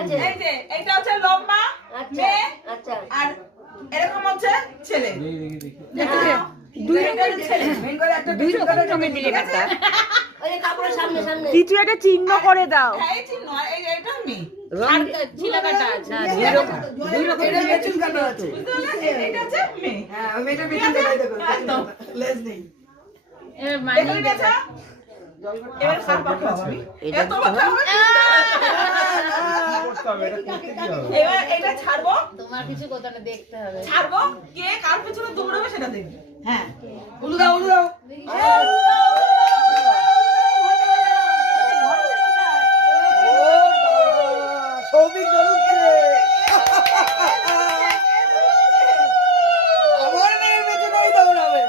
আছে। এই যে এটা হচ্ছে লম্বা মেয়ে, আচ্ছা আর এরকম হচ্ছে ছেলে। দুই ছেলে রকম রঙের দিলে ব্যাপারটা। ওই কাপড়ের সামনে সামনে কিছু একটা চিহ্ন করে দাও। হ্যাঁ এই চিহ্ন, আর এই এটা মেয়ে। রং ছিলা কাটা আছে। দুই রকম এটা পেছন কাটা আছে। বুঝতে পারলে? এটা হচ্ছে মেয়ে। হ্যাঁ, ওই মেয়েটার পেছন কাটা দেখো। একদম। লেজ নেই। এখানে বেচা। এবার খাবার খাবো আমি। এটা এত কথা হবে। এবার এটা ছাড়বো, তোমার কিছু কথা না দেখতে হবে। ছাড়বো, কে কার পেছনে দৌড়াবে সেটা দেখবে। হ্যাঁ। উলু দাও, উলু দাও। সৌভিক দৌড়চ্ছে। আমার মেয়ের পেছনেই দৌড়াবে।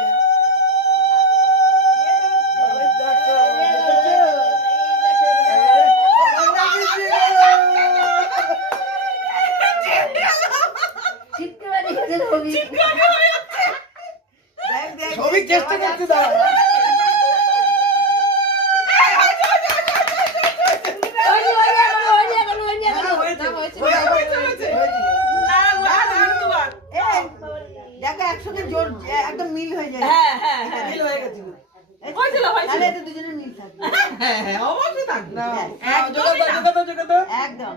ওই দেখো, দেখেছো? চিৎকে বাড়ি গেছে রবি। সৌভিক চেষ্টা করতে দাও। দেখো একসঙ্গে জোর একদম মিল হয়ে যায়। হ্যাঁ, হ্যাঁ, হ্যাঁ। মিল হয়ে গেছিল। হয়েছিল, হয়েছিল। তাহলে এদের দুজনের মিল থাকবে। হ্যাঁ, হ্যাঁ, অবশ্যই থাকবে। নাও, একদমই জোগাড় দাও, না। জোগাড় দাও, জোগাড় দাও। একদম।